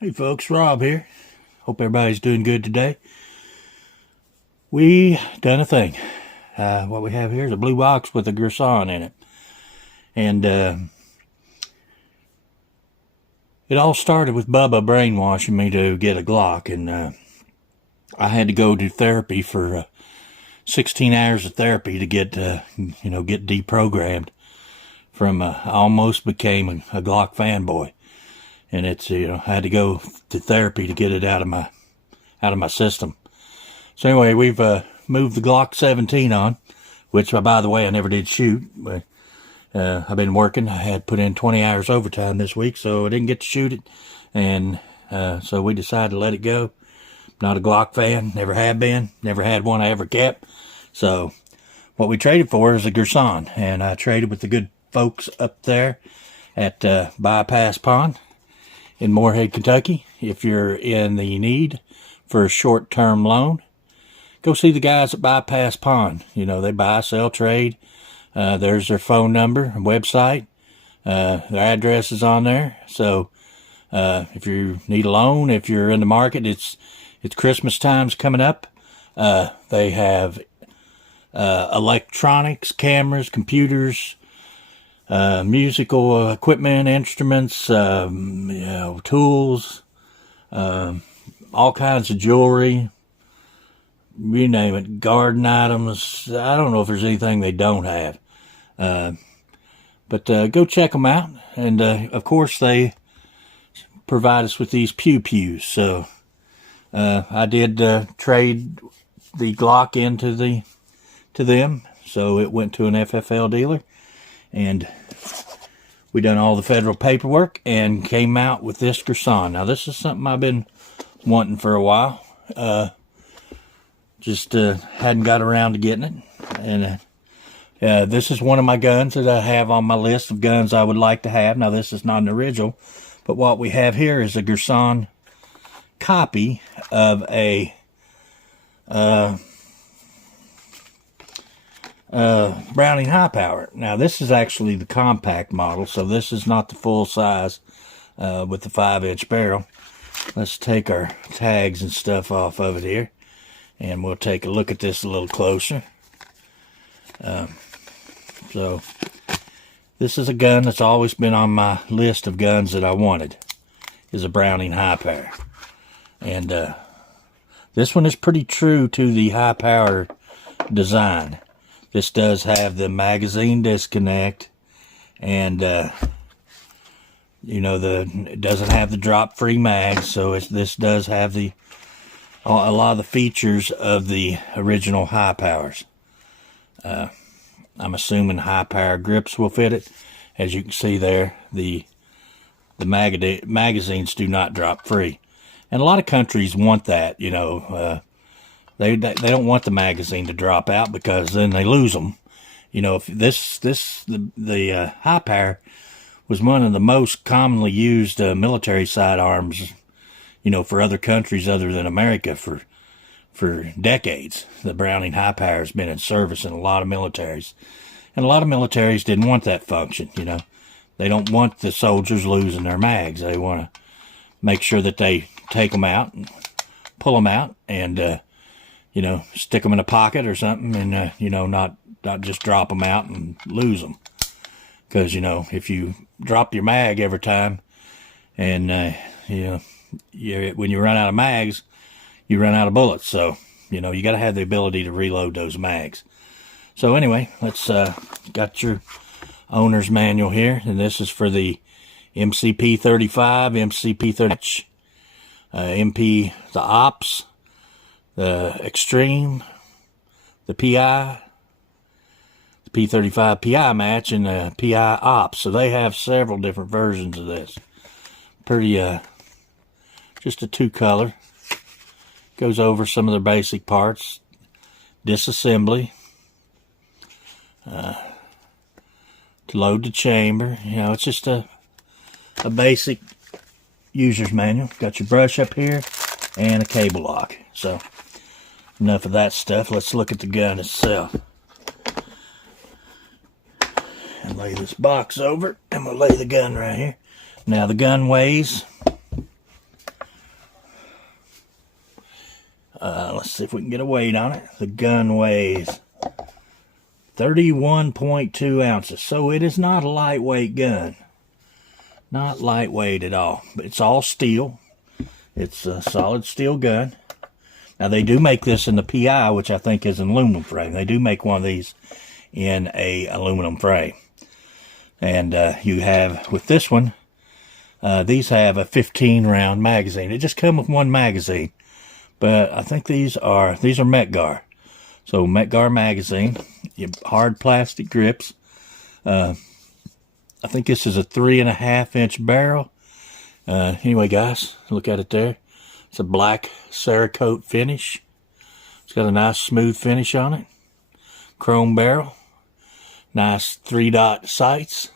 Hey folks, Rob here. Hope everybody's doing good today. We done a thing. What we have here is a blue box with a Girsan in it. And it all started with Bubba brainwashing me to get a Glock. And I had to go to therapy for 16 hours of therapy to get deprogrammed from, I almost became a Glock fanboy. And it's, I had to go to therapy to get it out of my system. So anyway, we've moved the Glock 17 on, which, by the way, I never did shoot. But I've been working. I had put in 20 hours overtime this week, so I didn't get to shoot it. And so we decided to let it go. Not a Glock fan, never have been, never had one I ever kept. So what we traded for is a Girsan, and I traded with the good folks up there at Bypass Pond in Moorhead, Kentucky. If you're in the need for a short-term loan, go see the guys at Bypass Pond. They buy, sell, trade. There's their phone number and website. Their address is on there. So if you need a loan, if you're in the market, it's Christmas time's coming up. They have electronics, cameras, computers, musical equipment, instruments, tools, all kinds of jewelry, you name it, garden items. I don't know if there's anything they don't have. But go check them out. And, of course, they provide us with these pew-pews. So I did trade the Glock into to them. So it went to an FFL dealer. And we done all the federal paperwork and came out with this Girsan. Now, this is something I've been wanting for a while. Just hadn't got around to getting it. And this is one of my guns that I have on my list of guns I would like to have. Now, this is not an original, but what we have here is a Girsan copy of a Browning high power. Now, this is actually the compact model, so this is not the full size with the 5-inch barrel. Let's take our tags and stuff off of it here, and we'll take a look at this a little closer. So this is a gun that's always been on my list of guns that I wanted, is a Browning high power. And this one is pretty true to the high power design. This does have the magazine disconnect, and it doesn't have the drop-free mag, so this does have a lot of the features of the original high powers. I'm assuming high power grips will fit it. As you can see there, the magazines do not drop free, and a lot of countries want that. They don't want the magazine to drop out because then they lose them. If the high power was one of the most commonly used military sidearms, for other countries other than America for decades. The Browning high power has been in service in a lot of militaries, and a lot of militaries didn't want that function. They don't want the soldiers losing their mags. They want to make sure that they take them out and pull them out and stick them in a pocket or something, and not just drop them out and lose them. Because if you drop your mag every time, and when you run out of mags, you run out of bullets. So you got to have the ability to reload those mags. So anyway, let's got your owner's manual here, and this is for the MCP35, MCP30, MP, the Ops, the Extreme, the PI, the P35 PI match, and the PI Ops. So they have several different versions of this. Pretty, just a 2-color. Goes over some of their basic parts. Disassembly. To load the chamber. It's just a basic user's manual. Got your brush up here and a cable lock. So enough of that stuff. Let's look at the gun itself. And lay this box over, and we'll lay the gun right here. Now the gun weighs Let's see if we can get a weight on it. The gun weighs 31.2 ounces. So it is not a lightweight gun. Not lightweight at all. But it's all steel. It's a solid steel gun. Now they do make this in the PI, which I think is an aluminum frame. They do make one of these in a aluminum frame. And you have, with this one, these have a 15 round magazine. It just comes with one magazine. But I think these are Metgar. So Metgar magazine, hard plastic grips. I think this is a 3.5 inch barrel. Anyway, guys, look at it there. It's a black Cerakote finish. It's got a nice smooth finish on it. Chrome barrel. Nice 3-dot sights,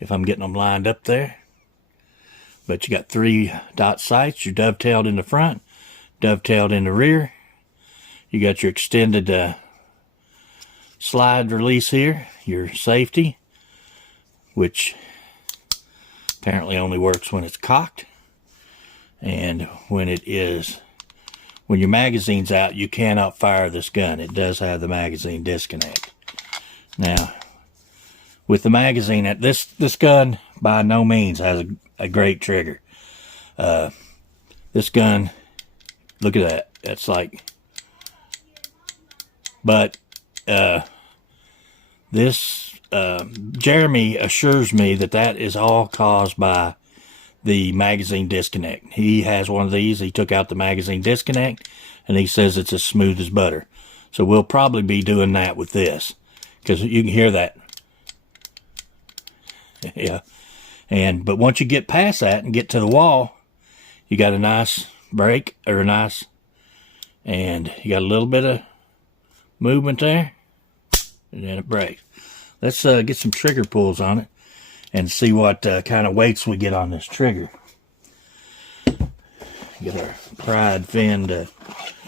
if I'm getting them lined up there. But you got 3-dot sights. You're dovetailed in the front, dovetailed in the rear. You got your extended slide release here, your safety, which apparently only works when it's cocked. And when your magazine's out, you cannot fire this gun. It does have the magazine disconnect. Now, with the magazine, this gun by no means has a great trigger. This gun, look at that. That's like, but Jeremy assures me that is all caused by the magazine disconnect. He has one of these. He took out the magazine disconnect, and he says it's as smooth as butter. So we'll probably be doing that with this, because you can hear that. Yeah. But once you get past that and get to the wall, you got a nice break, and you got a little bit of movement there, and then it breaks. Let's get some trigger pulls on it and see what kind of weights we get on this trigger. Get our Pride Fend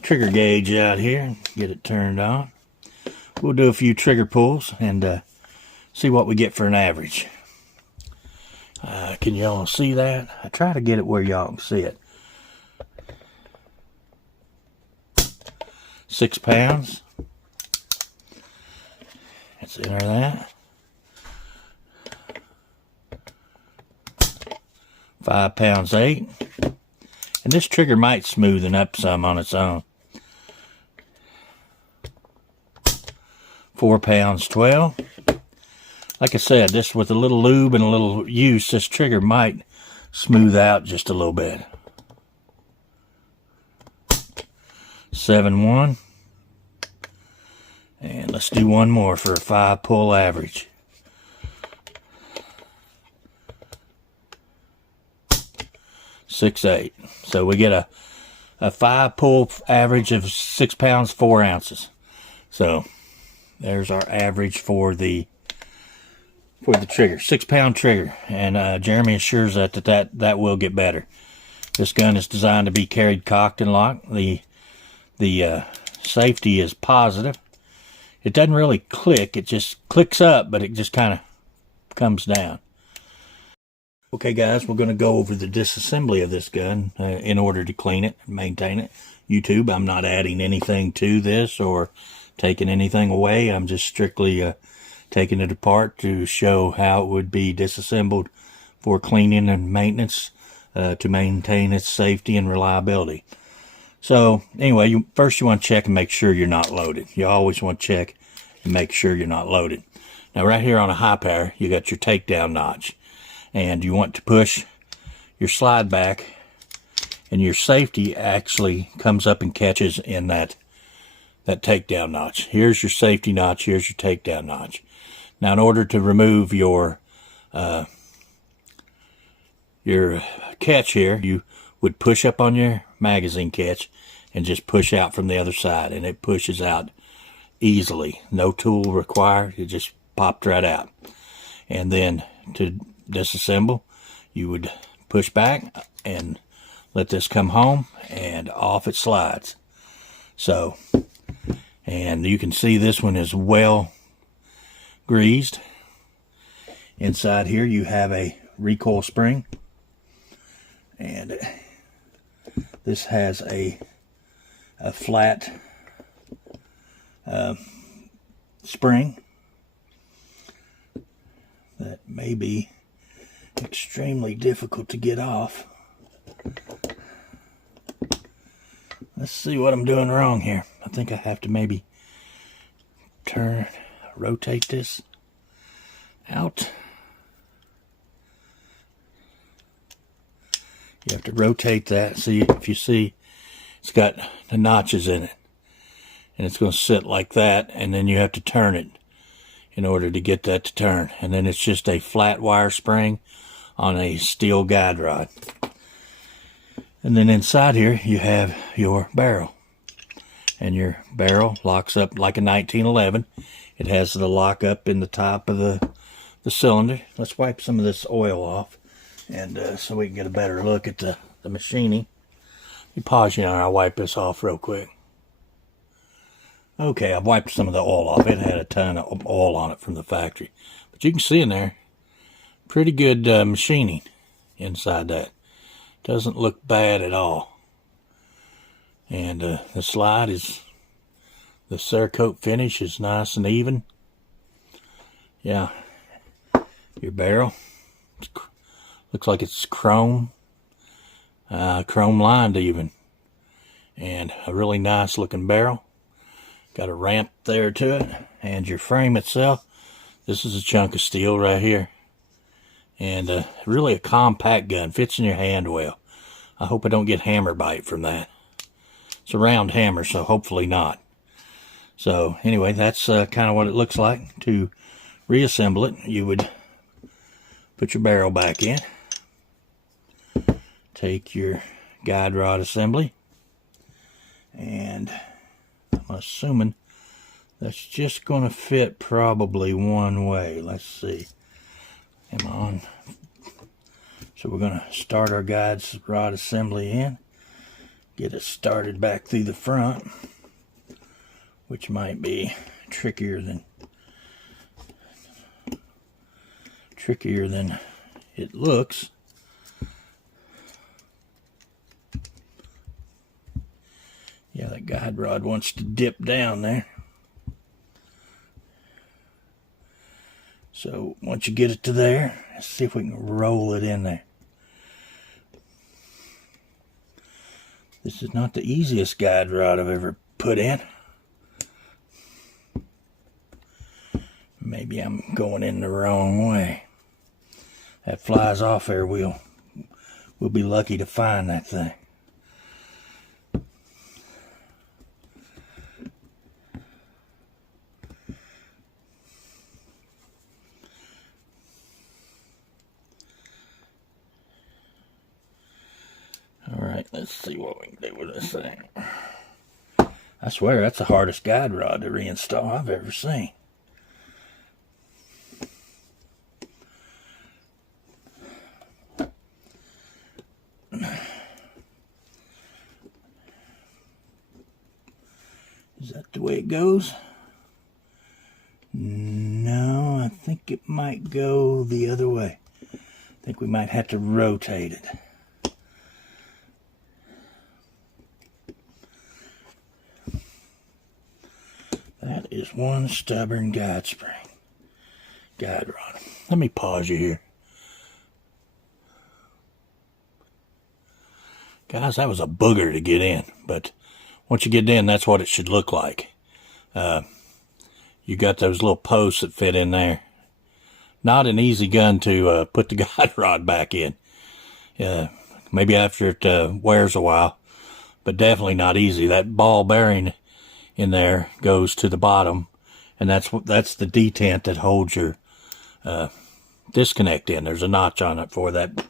trigger gauge out here and get it turned on. We'll do a few trigger pulls and see what we get for an average. Can y'all see that? I try to get it where y'all can see it. 6 pounds. Let's enter that. 5 pounds 8. And this trigger might smoothen up some on its own. 4 pounds 12. Like I said, this with a little lube and a little use, this trigger might smooth out just a little bit. 7.1. And let's do one more for a 5 pull average. 6.8. So we get a 5 pull average of 6 pounds 4 ounces. So there's our average for the trigger. 6 pound trigger. And Jeremy assures that will get better. This gun is designed to be carried cocked and locked. The safety is positive. It doesn't really click. It just clicks up, but it just kind of comes down. Okay, guys, we're going to go over the disassembly of this gun in order to clean it and maintain it. YouTube, I'm not adding anything to this or taking anything away. I'm just strictly taking it apart to show how it would be disassembled for cleaning and maintenance to maintain its safety and reliability. So anyway, first you want to check and make sure you're not loaded. You always want to check and make sure you're not loaded. Now right here on a high power, you got your takedown notch. And you want to push your slide back, and your safety actually comes up and catches in that takedown notch. Here's your safety notch, here's your takedown notch. Now in order to remove your catch here, you would push up on your magazine catch and just push out from the other side, and it pushes out easily. No tool required, it just popped right out. And then to disassemble, you would push back and let this come home, and off it slides. So, and you can see this one is well greased. Inside here you have a recoil spring, and this has a a flat spring that may be extremely difficult to get off. Let's see what I'm doing wrong here. I think I have to maybe rotate this out. You have to rotate that. See, if you see, it's got the notches in it. And it's going to sit like that, and then you have to turn it in order to get that to turn. And then it's just a flat wire spring on a steel guide rod. And then inside here you have your barrel. And your barrel locks up like a 1911. It has the lock up in the top of the cylinder. Let's wipe some of this oil off, and so we can get a better look at the machining. You pause here and I'll wipe this off real quick. Okay, I've wiped some of the oil off. It had a ton of oil on it from the factory. But you can see in there, pretty good machining inside that. Doesn't look bad at all. And the slide is, the Cerakote finish is nice and even. Yeah, your barrel looks like it's chrome lined even, and a really nice looking barrel. Got a ramp there to it, and your frame itself, this is a chunk of steel right here, and really a compact gun, fits in your hand well. I hope I don't get hammer bite from that. It's a round hammer, so hopefully not. So anyway, that's kind of what it looks like. To reassemble it, you would put your barrel back in, take your guide rod assembly, and I'm assuming that's just going to fit probably one way. Let's see. Am I on? So we're going to start our guide rod assembly in, get it started back through the front, which might be trickier than it looks. Yeah, that guide rod wants to dip down there. So once you get it to there, let's see if we can roll it in there. This is not the easiest guide rod I've ever put in. Maybe I'm going in the wrong way. That flies off there, we'll be lucky to find that thing. Alright, let's see what we can do with this thing. I swear that's the hardest guide rod to reinstall I've ever seen. Is that the way it goes? No, I think it might go the other way. I think we might have to rotate it. That is one stubborn guide rod. Let me pause you here. Guys, that was a booger to get in, but once you get in, that's what it should look like. You got those little posts that fit in there. Not an easy gun to put the guide rod back in. Maybe after it wears a while, but definitely not easy. That ball bearing in there goes to the bottom, and that's the detent that holds your disconnect in. There's a notch on it for that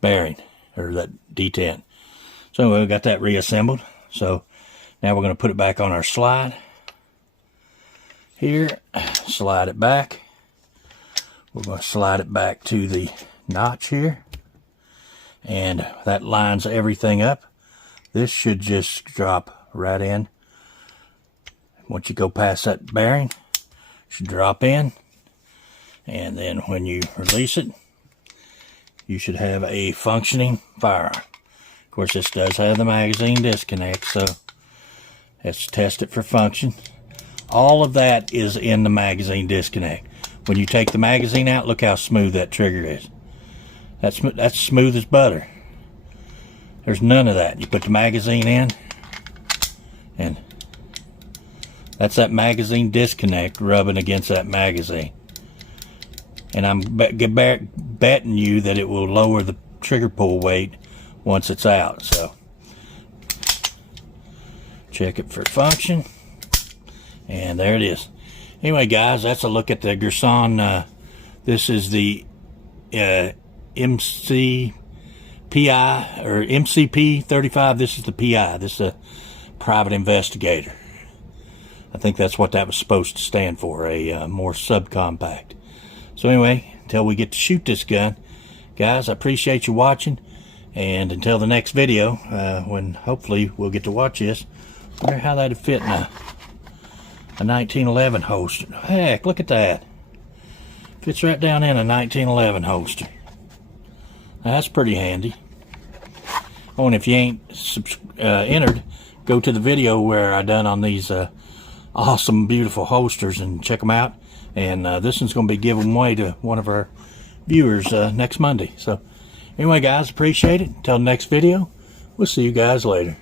bearing, or that detent. So we got that reassembled. So now we're going to put it back on our slide. Here, slide it back. We're going to slide it back to the notch here, and that lines everything up. This should just drop right in. Once you go past that bearing, it should drop in, and then when you release it, you should have a functioning firearm. Of course, this does have the magazine disconnect, so Let's test it for function. All of that is in the magazine disconnect. When you take the magazine out, look how smooth that trigger is. That's smooth as butter. There's none of that. You put the magazine in, and that's that magazine disconnect rubbing against that magazine. And I'm betting you that it will lower the trigger pull weight once it's out. So check it for function, and there it is. Anyway, guys, that's a look at the Girsan. This is the MCPI or MCP35. This is the PI. This is a private investigator. I think that's what that was supposed to stand for, a more subcompact. So anyway, until we get to shoot this gun, guys, I appreciate you watching. And until the next video, when hopefully we'll get to watch this, I wonder how that'd fit in a 1911 holster. Heck, look at that. Fits right down in a 1911 holster. Now, that's pretty handy. Oh, and if you ain't entered, go to the video where I done on these awesome, beautiful holsters and check them out. And this one's going to be given away to one of our viewers next Monday. So anyway, guys, appreciate it. Until the next video, we'll see you guys later.